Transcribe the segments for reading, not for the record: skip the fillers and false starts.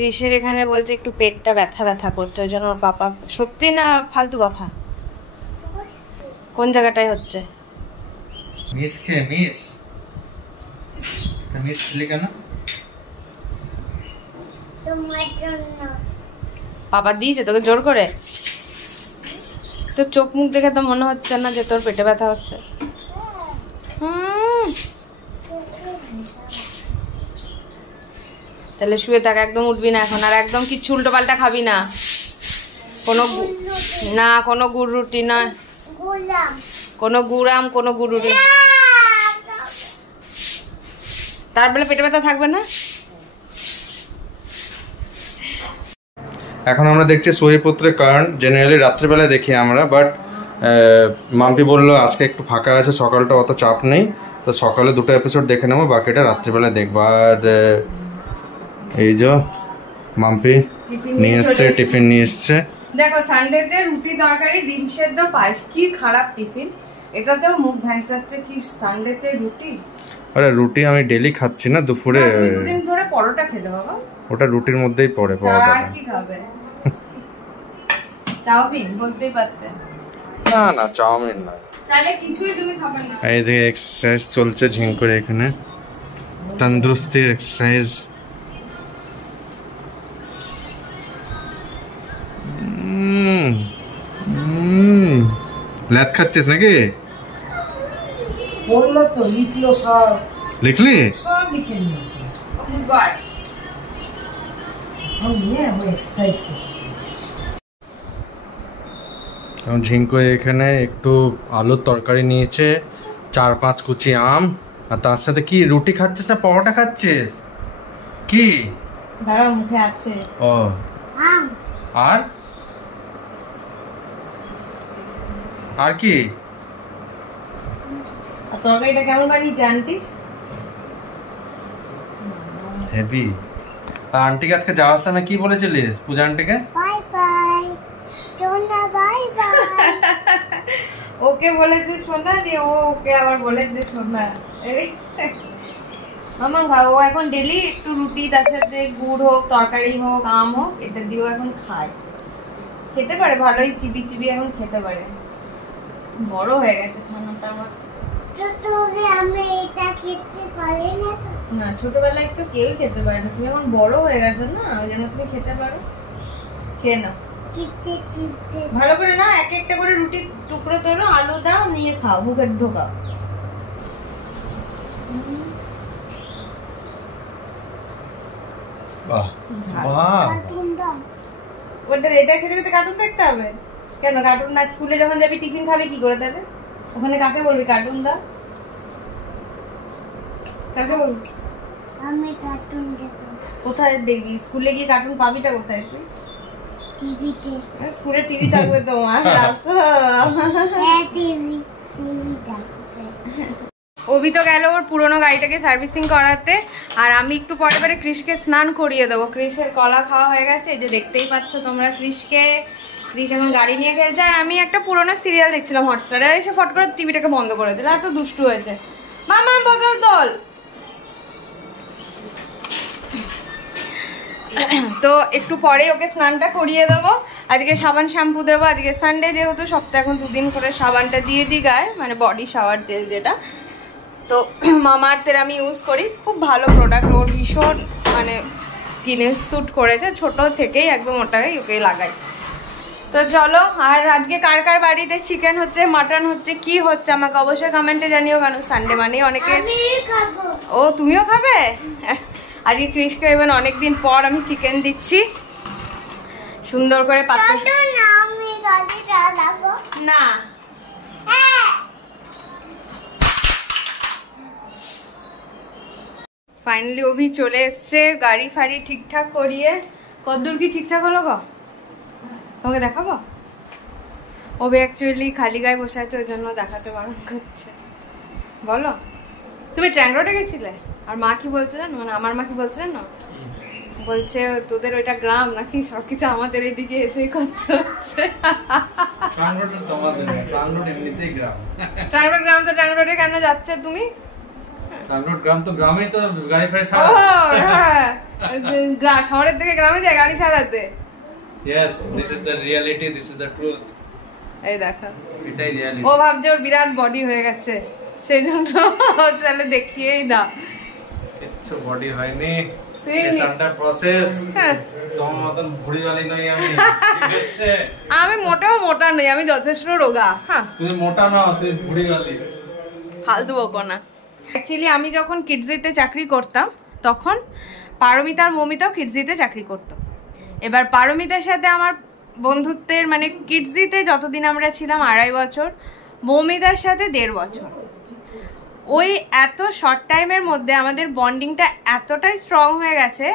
ক্রিসের এখানে বলছে একটু পেটটা ব্যথা ব্যথা করতে, ওই জন্য ওর পাপা। সত্যি না ফালতু কথা? কোন জায়গাটায় হচ্ছে? মিস খেয়ে মিস খেলে কেন? পাপা দিয়েছে তোকে জোর করে? তোর চোখ মুখ দেখে তো মনে হচ্ছে না যে তোর পেটে ব্যথা হচ্ছে। তাহলে শুয়ে থাক, একদম উঠবি না এখন, আর একদম কিচ্ছু উল্টো পাল্টা খাবি না। কোনো গুড় রুটি নয়, কোনো গুড়াম, কোনো গুড় রুটি। তারপরে পেটে ব্যথা থাকবে না। এখন আমরা দেখছি সহিপত্রের কারণ, জেনারেলি রাত্রিবেলায় দেখি আমরা, বাট মাম্পি বললো আজকে একটু ফাঁকা আছে, সকালটা অত চাপ নেই, তো সকালে 2টা এপিসোড দেখে নেবো, বাকিটা রাত্রিবেলায় দেখবো। আর এই যে মাম্পি নিয়ে এসছে, টিফিন নিয়ে এসছে। দেখো সানডেতে রুটি তরকারি ডিম সেদ্ধ পায়েস, কি খারাপ টিফিন। এটাতেও মুখ ভ্যাংচাচ্ছে, কি সানডেতে রুটি। আরে রুটি আমি ডেলি খাচ্ছি না, দুপুরে দুদিন ধরে পরোটা খেলে বাবা। ওটা রুটির মধ্যেই পড়ে পরোটা। আর কি খাবে? চাউমিন বলতেই পারতেন। না না চাউমিন না, তাহলে কিছুই তুমি খাবে না। এই যে এক্সারসাইজ চলছে ঝিং করে এখানে, তন্দুরস্তি এক্সারসাইজ। ল্যাদ খাচ্ছিস নাকি? বললো তো, লিখলো সব। লিখলি? সব লিখে নিয়েছে। ঝিং করে এখানে একটু আলুর তরকারি নিয়েছে, 4-5 কুচি আম, আর তার সাথে কি রুটি খাচ্ছিস না পরোটা খাচ্ছিস? কি দাঁড়াও, মুখে আছে। ও আর আর কি? আর তরকারিটা কেমন বানিয়েছে আন্টি? হেভি। আর আন্টিকে আজকে যাওয়ার সময় কি বলেছিলিস পূজা আন্টিকে? বাই বাই সোনা, বাই বাই। ওকে বলেছে সোনা, দিয়ে ওকে আবার বলেছে সোনা। মামা ও এখন ডেলি একটু রুটি, তার সাথে গুড় হোক, তরকারি হোক, আম হোক, এটা দিয়েও এখন খায়। খেতে পারে ভালোই, চিবি চিবি এখন খেতে পারে। বড় হয়ে গেছে ছানাটা আমার। আমি এটা খেতে পারি না। না, ছোটবেলায় তো কেউই খেতে পারে না, তুমি এখন বড় হয়ে গেছো না, ওই জন্য তুমি খেতে পারো। খেয়ে নাও চিপতে চিপতে ভালো করে, না এক একটা করে রুটি টুকরো তোলো, আলু দাও, নিয়ে খাও, মুখে ঢোকাও। বাহ বাহ, ওটা এটা খেতে খেতে কার্টুন দেখতে হবে কেন? কার্টুন না, স্কুলে যখন যাবি টিফিন খাবি কি করে তাহলে? ওখানে কাকে বলবি কার্টুন দাও? কাকে বলবি? আমি কার্টুন দেখব। কোথায় দেখবি? স্কুলে গিয়ে কার্টুন পাবিটা কোথায় তুই? টিভিতে। স্কুলে টিভি থাকবে তোমার? আসো। হ্যাঁ টিভি থাকবে। অভি তো গেল ওর পুরোনো গাড়িটাকে সার্ভিসিং করাতে, আর আমি একটু পরে পরে ক্রিশকে স্নান করিয়ে দেবো। ক্রিশের কলা খাওয়া হয়ে গেছে, এই যে দেখতেই পাচ্ছ তোমরা ক্রিশকে। ক্রিশ এখন গাড়ি নিয়ে খেলছে, আর আমি একটা পুরোনো সিরিয়াল দেখছিলাম হটস্টারে, আর এসে ফট করে টিভিটাকে বন্ধ করে দিল, এত দুষ্টু হয়েছে। মামা বদল দল। তো একটু পরে ওকে স্নানটা করিয়ে দেবো। আজকে সাবান শ্যাম্পু দেবো, আজকে সানডে যেহেতু, সপ্তাহে এখন 2 দিন করে সাবানটা দিয়ে দিই গায়ে, মানে বডি শাওয়ার জেল যেটা। তো মামাআর্থের আমি ইউজ করি, খুব ভালো প্রোডাক্ট, ওর ভীষণ মানে স্কিনে স্যুট করেছে, ছোট থেকেই একদম ওটাই ওকে লাগাই। তো চলো, আর আজকে কার কার বাড়িতে চিকেন হচ্ছে, মাটন হচ্ছে, কি হচ্ছে আমাকে অবশ্যই কমেন্টে জানিও, কারণ সানডে মানেই অনেকে। ও তুমিও খাবে? আজকে ক্রিশকে এবার অনেকদিন পর আমি চিকেন দিচ্ছি, সুন্দর করে পাতলা। না ফাইনালি অভি চলে এসছে, গাড়ি ফাড়ি ঠিকঠাক করিয়ে। কতদূর কি ঠিকঠাক হলো গো? তোমাকে দেখাবো। অভি অ্যাকচুয়ালি খালি গায়ে বসে আছে, ওই জন্য দেখাতে বারণ করছে। বলো, তুমি ট্র্যাঙ্ক রোডে গেছিলে? আর মা কি বলছে জানো, মানে আমার মা কি বলছে জানো? বলছে তোদের ওইটা গ্রাম নাকি, সবকিছু আমাদের এদিকে এসেই করতে হচ্ছে। ট্র্যাঙ্ক রোড তোমাদের না, ট্র্যাঙ্ক রোড এমনিতেই গ্রাম। ট্র্যাঙ্ক রোড গ্রাম, তো ট্র্যাঙ্ক রোডে কেন যাচ্ছে তুমি? ট্র্যাঙ্ক রোড গ্রাম তো গ্রামেই তো গাড়ি ফাড়ি ও হ্যাঁ, শহরের থেকে গ্রামে যায় গাড়ি সারাতে। Yes, this is the reality, this is the truth. এই দেখো এটাই রিয়ালিটি। ও ভাবছে ওর বিরাট বডি হয়ে গেছে, সেই জন্য তাহলে দেখিয়েই দাও। কিচ্ছু বডি হয়নি, ইটস আন্ডার প্রসেস। তোমার মতন ভুড়িওয়ালি নই আমি, ঠিক আছে? আমি মোটাও মোটা নই, আমি যথেষ্ট রোগা। হ্যাঁ, তুমি মোটা নাও, তুমি ভুড়িওয়ালি। ফালতু বকো না। অ্যাকচুয়ালি আমি যখন কিডজিতে চাকরি করতাম তখন পারমিতা আর মৌমিতাও কিডজিতে চাকরি করতো। এবার পারমিতার সাথে আমার বন্ধুত্বের মানে কিডজিতে যতদিন আমরা ছিলাম 2.5 বছর, মৌমিতার সাথে 1.5 বছর। ওই এত শর্ট টাইমের মধ্যে আমাদের বন্ডিংটা এতটাই স্ট্রং হয়ে গেছে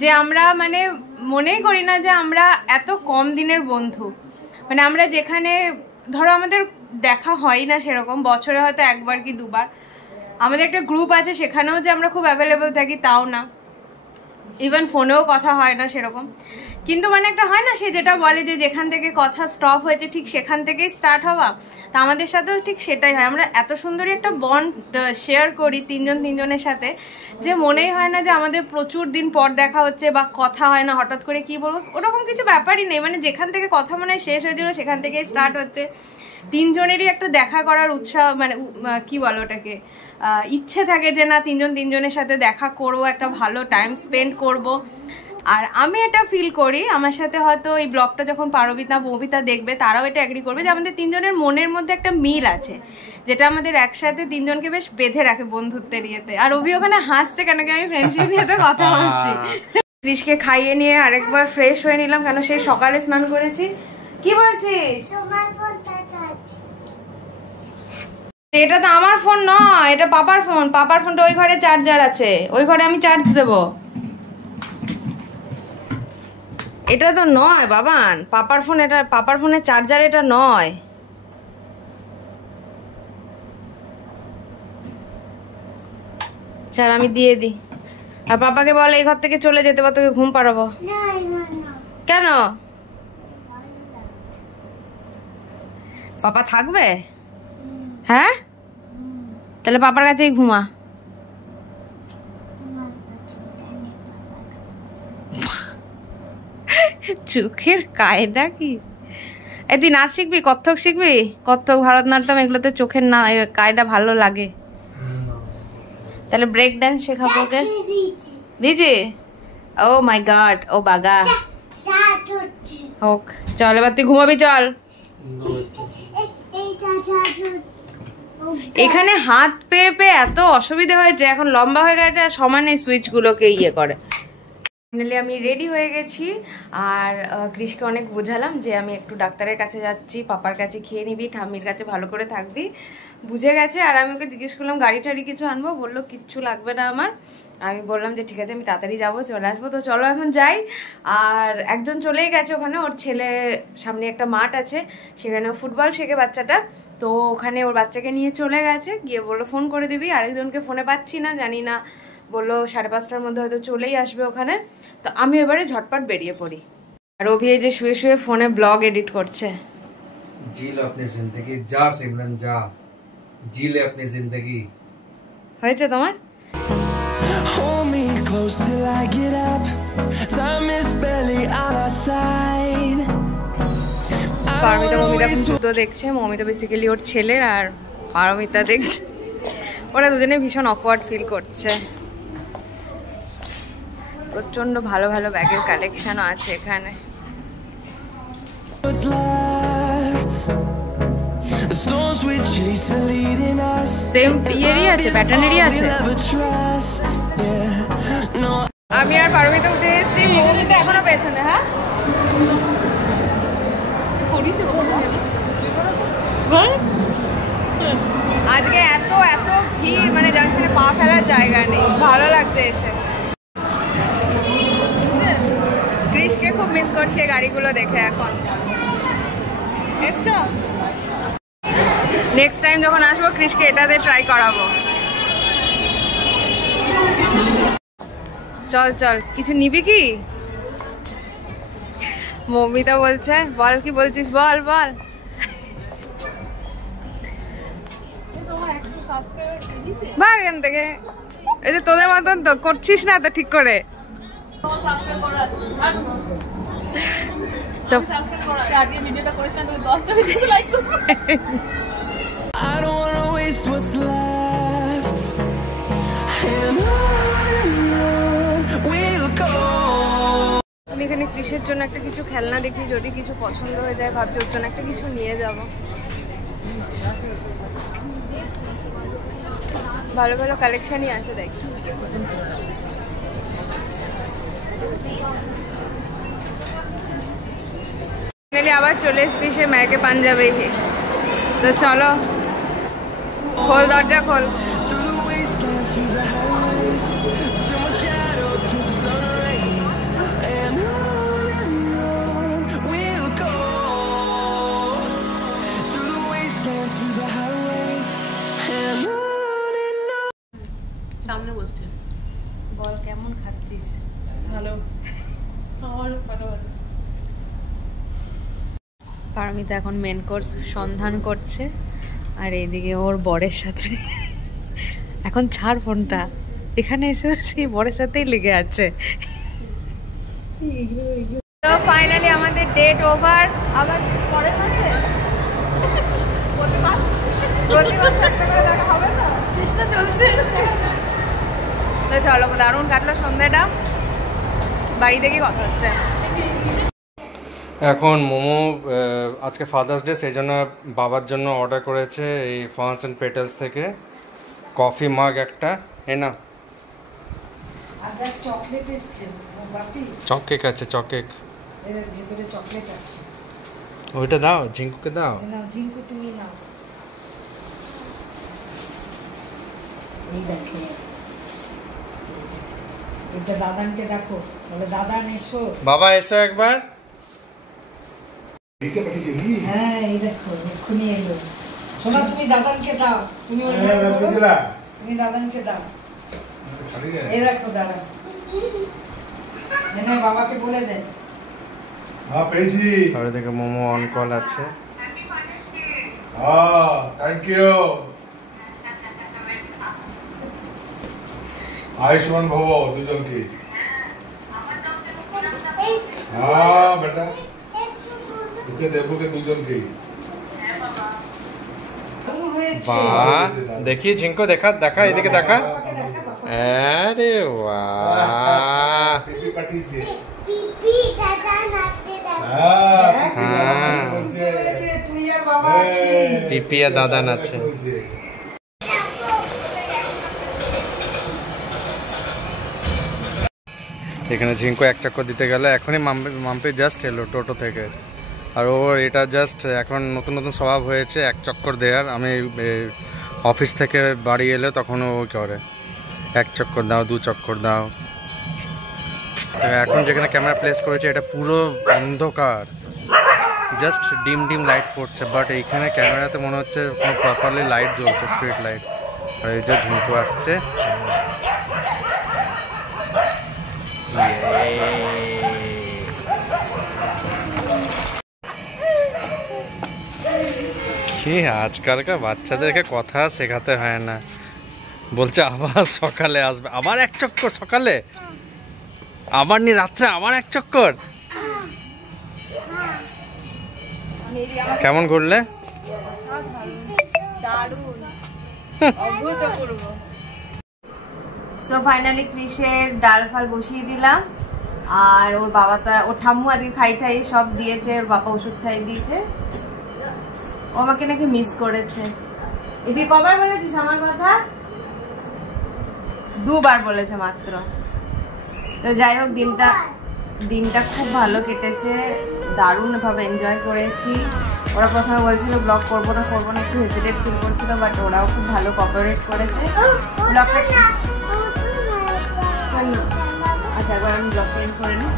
যে আমরা মানে মনেই করি না যে আমরা এত কম দিনের বন্ধু। মানে আমরা যেখানে ধরো আমাদের দেখা হয় না সেরকম, বছরে হয়তো 1বার কি 2বার, আমাদের একটা গ্রুপ আছে সেখানেও যে আমরা খুব অ্যাভেলেবল থাকি তাও না, ইভেন ফোনেও কথা হয় না সেরকম। কিন্তু মানে একটা হয় না, সে যেটা বলে যে যেখান থেকে কথা স্টপ হয়েছে ঠিক সেখান থেকেই স্টার্ট হওয়া, তা আমাদের সাথেও ঠিক সেটাই হয়। আমরা এত সুন্দরই একটা বন্ড শেয়ার করি তিনজনের সাথে যে মনেই হয় না যে আমাদের প্রচুর দিন পর দেখা হচ্ছে বা কথা হয় না, হঠাৎ করে কি বলবো ওরকম কিছু ব্যাপারই নেই। মানে যেখান থেকে কথা মনে হয় শেষ হয়েছিল সেখান থেকেই স্টার্ট হচ্ছে। তিনজনেরই একটা দেখা করার উৎসাহ, মানে কি বলো ওটাকে, ইচ্ছে থাকে যে না তিনজনের সাথে দেখা করবো, একটা ভালো টাইম স্পেন্ড করব। আর আমি এটা ফিল করি, আমার সাথে হয়তো এই ব্লগটা যখন পারমিতা মৌমিতা দেখবে তারাও এটা এগ্রি করবে যে আমাদের তিনজনের মনের মধ্যে একটা মিল আছে, যেটা আমাদের একসাথে তিনজনকে বেশ বেঁধে রাখে বন্ধুত্বের ইয়েতে। আর অভি ওখানে হাসছে কেন কি আমি ফ্রেন্ডশিপ নিয়ে তো কথা বলছি। ক্রিশকে খাইয়ে নিয়ে আরেকবার ফ্রেশ হয়ে নিলাম, কেন সেই সকালে স্নান করেছি। কি বলছিস? এটা তো আমার ফোন নয়, এটা পাপার ফোন। পাপার ফোনটা ওই ঘরে চার্জার আছে, ওই ঘরে আমি চার্জ দেব। এটা তো নয় বাবান, পাপার ফোন, এটা পাপার ফোনের চার্জার, এটা নয়। চল আমি দিয়ে দিই। আর পাপাকে বল এই ঘর থেকে চলে যেতে, বা তোকে ঘুম পাড়াবো। কেন? পাপা থাকবে? হ্যাঁ, তাহলে পাপার কাছেই ঘুমা। চোখের কায়দা কি! তুই নাচ শিখবি, কত্থক শিখবি? কত্থক, ভারতনাট্যম এগুলোতে চোখের না কায়দা ভালো লাগে। তাহলে ব্রেক ডান্স শেখাবো ওকে। দিদি, ও মাই গড, ও বাগা হোক। চল এবার তুই ঘুমাবি, চল। এখানে হাত পেয়ে পেয়ে এত অসুবিধা হয়েছে, এখন লম্বা হয়ে গেছে আর সমানে সুইচগুলোকে ইয়ে করে। ফাইনালি আমি রেডি হয়ে গেছি, আর ক্রিশকে অনেক বোঝালাম যে আমি একটু ডাক্তারের কাছে যাচ্ছি, পাপার কাছে খেয়ে নিবি, ঠাম্মির কাছে ভালো করে থাকবি। বুঝে গেছে। আর আমি ওকে জিজ্ঞেস করলাম গাড়ি টাড়ি কিছু আনবো, বললো কিচ্ছু লাগবে না আমার। আমি বললাম যে ঠিক আছে আমি তাড়াতাড়ি যাবো, চলে আসবো। তো চলো এখন যাই। আর একজন চলেই গেছে ওখানে, ওর ছেলে সামনে একটা মাঠ আছে সেখানে ফুটবল শেখে বাচ্চাটা, তো ওখানে ওর বাচ্চাকে নিয়ে চলে গেছে, গিয়ে বললো ফোন করে দিবি। আরেকজনকে ফোনে পাচ্ছি না, জানি না, বললো 5:30টার মধ্যে হয়তো চলেই আসবে ওখানে। তো আমি এবারে ঝটপট বেরিয়ে পড়ি। আর অভি এই যে শুয়ে শুয়ে ফোনে ব্লগ এডিট করছে। जी लो अपनी जिंदगी, जा सिमरन जा, जी ले अपनी जिंदगी। হয়েছে তোমার? Hold me close till I get up. Time is barely on our side. Paromita Moumita জুতো দেখছে, মৌমিতা বেসিক্যালি ওর ছেলের, আর পারমিতা দেখছে। ওরা দুজনে ভীষণ অকওয়ার্ড ফিল করছে। প্রচন্ড ভালো ভালো ব্যাগের কালেকশনও আছে এখানে। What's left? The storms we chase are leading us. Same ইয়েরই আছে, প্যাটার্নেরই আছে। আমি আর পারমিতা উঠে এসেছি, মৌমিতা এখনো পেছনে। হ্যাঁ আজকে এত এত ভিড়, মানে জাংশনে পা ফেলার জায়গা নেই। ভালো লাগছে এসে। ক্রিশকে খুব মিস করছে গাড়িগুলো দেখে। এখন এসছো, নেক্সট টাইম যখন আসবো ক্রিশকে এটাতে ট্রাই করাবো। চল চল, কিছু নিবি কি? মৌমিতা বলছে বল, কি বলছিস বল বল। ভাগ এখান থেকে, এই যে তোদের মতন তো করছিস না তো ঠিক করে। তো I don't wanna waste what's left, and on we'll go. আমি এখানে কৃষের জন্য একটা কিছু খেলনা দেখি, যদি কিছু পছন্দ হয়ে যায় ভাবছি ওর জন্য একটা কিছু নিয়ে যাব। ভালো ভালো কালেকশনই আছে দেখি। ফাইনালি আবার চলে এসেছি সে মেয়েকে পাঞ্জাবে। তো চলো, খোল দরজা খোল। Through the wastelands, through the highways, till my shadow through the sun rays, and on we'll go. Through the wastelands, through the highways, and on. সামনে বসছে। বল কেমন খাচ্ছিস? ভালো। আমার ভালো ভালো। পারমিতা এখন মেন কোর্স সন্ধান করছে, আর এইদিকে ওর বরের সাথে এখন ছাড় ফোনটা, এখানে এসে সেই বরের সাথেই লেগে আছে। তো ফাইনালি আমাদের ডেট ওভার। আবার পরের মাসে প্রতি মাসে একটা করে দেখা হবে তো, চেষ্টা চলছে। তো চলো, দারুণ কাটলো সন্ধ্যাটা, বাড়িতে গিয়ে কথা হচ্ছে। এখন মোমো আজকে ফাদার্স ডে, সেই জন্য বাবার জন্য অর্ডার করেছে এই ফার্মস অ্যান্ড পেটেলস থেকে কফি মাগ একটা। এ না চকলেট এসছে বাপি, চক কেক আছে, চক কেক এর ভিতরে চকলেট আছে। ওইটা দাও, ঝিঙ্কুকে দাও। নাও ঝিঙ্কু, তুমি নাও। এই দেখো, এটা দাদানকে দেখো, বলে দাদান এসো। বাবা এসো একবার। হ্যাঁ এই দেখো, এক্ষুনি এলো। শোনা, তুমি দাদানকে দাও, তুমি তুমি দাদানকে দাও। এই দেখো দাদা, এনে বাবাকে বলে দেন। हाँ पेजी আর এদিকে মোমো অন কল আছে। हाँ थैंक यू आयुष्मान भव दुजन की। हाँ बेटा तुके देबो के दुजन की। বাহ, দেখি ঝিঙ্কো, দেখা দেখা, এদিকে দেখা। আরে বাহ, पिपी पाटी से। পিপি দাদা নাচছে দাদা। हाँ पिपी हाँ। दादा बोलছে। তুই আর বাবা আছি। পিপি আর দাদান আছে। बोलছে। এখানে ঝিঙ্কো এক চক্কর দিতে গেল, এখনই মাম্পি জাস্ট এলো টোটো থেকে, আর ও এটা জাস্ট এখন নতুন নতুন স্বভাব হয়েছে এক চক্কর দেওয়ার। আমি অফিস থেকে বাড়ি এলে তখন ও করে এক চক্কর দাও, দু চক্কর দাও। এখন যেখানে ক্যামেরা প্লেস করেছে এটা পুরো অন্ধকার, জাস্ট ডিম ডিম লাইট পড়ছে, বাট এইখানে ক্যামেরাতে মনে হচ্ছে কোনো প্রপারলি লাইট জ্বলছে, স্ট্রিট লাইট। আর এই যে ঝিঙ্কো আসছে, কি আজকালকার বাচ্চাদেরকে কথা শেখাতে হয় না, বলছে আবার সকালে আসবে, আবার এক চক্কর সকালে, আবার নি রাত্রে আবার এক চক্কর। কেমন ঘুরলে? সো ফাইনালি কৃষের ডাল ফাল বসিয়ে দিলাম, আর ওর বাবা ওর ঠাম্মু আজকে খাই ঠাই সব দিয়েছে, ওর বাবা ওষুধ খাই দিয়েছে। ও আমাকে নাকি মিস করেছে। এদিকে কবার বলেছিস আমার কথা? দুবার বলেছে মাত্র। তো যাই হোক, দিনটা খুব ভালো কেটেছে, দারুণ ভাবে এনজয় করেছি। ওরা প্রথমে বলছিল ব্লগ করবো না একটু হেজিটেট ফিল করছিল, বাট ওরাও খুব ভালো কোঅপারেট করেছে। ব্লগটা আচ্ছা, একবার আমি ব্লগটা এন্ড করে নিই।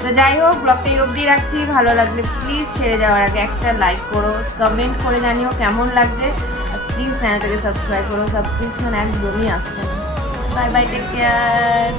তো যাই হোক, ব্লগটা এই অবধি রাখছি। ভালো লাগলে প্লিজ ছেড়ে যাওয়ার আগে একটা লাইক করো, কমেন্ট করে জানিও কেমন লাগছে, আর প্লিজ চ্যানেলটাকে সাবস্ক্রাইব করো। সাবস্ক্রিপশন একদমই আসছে না। Bye bye, take care.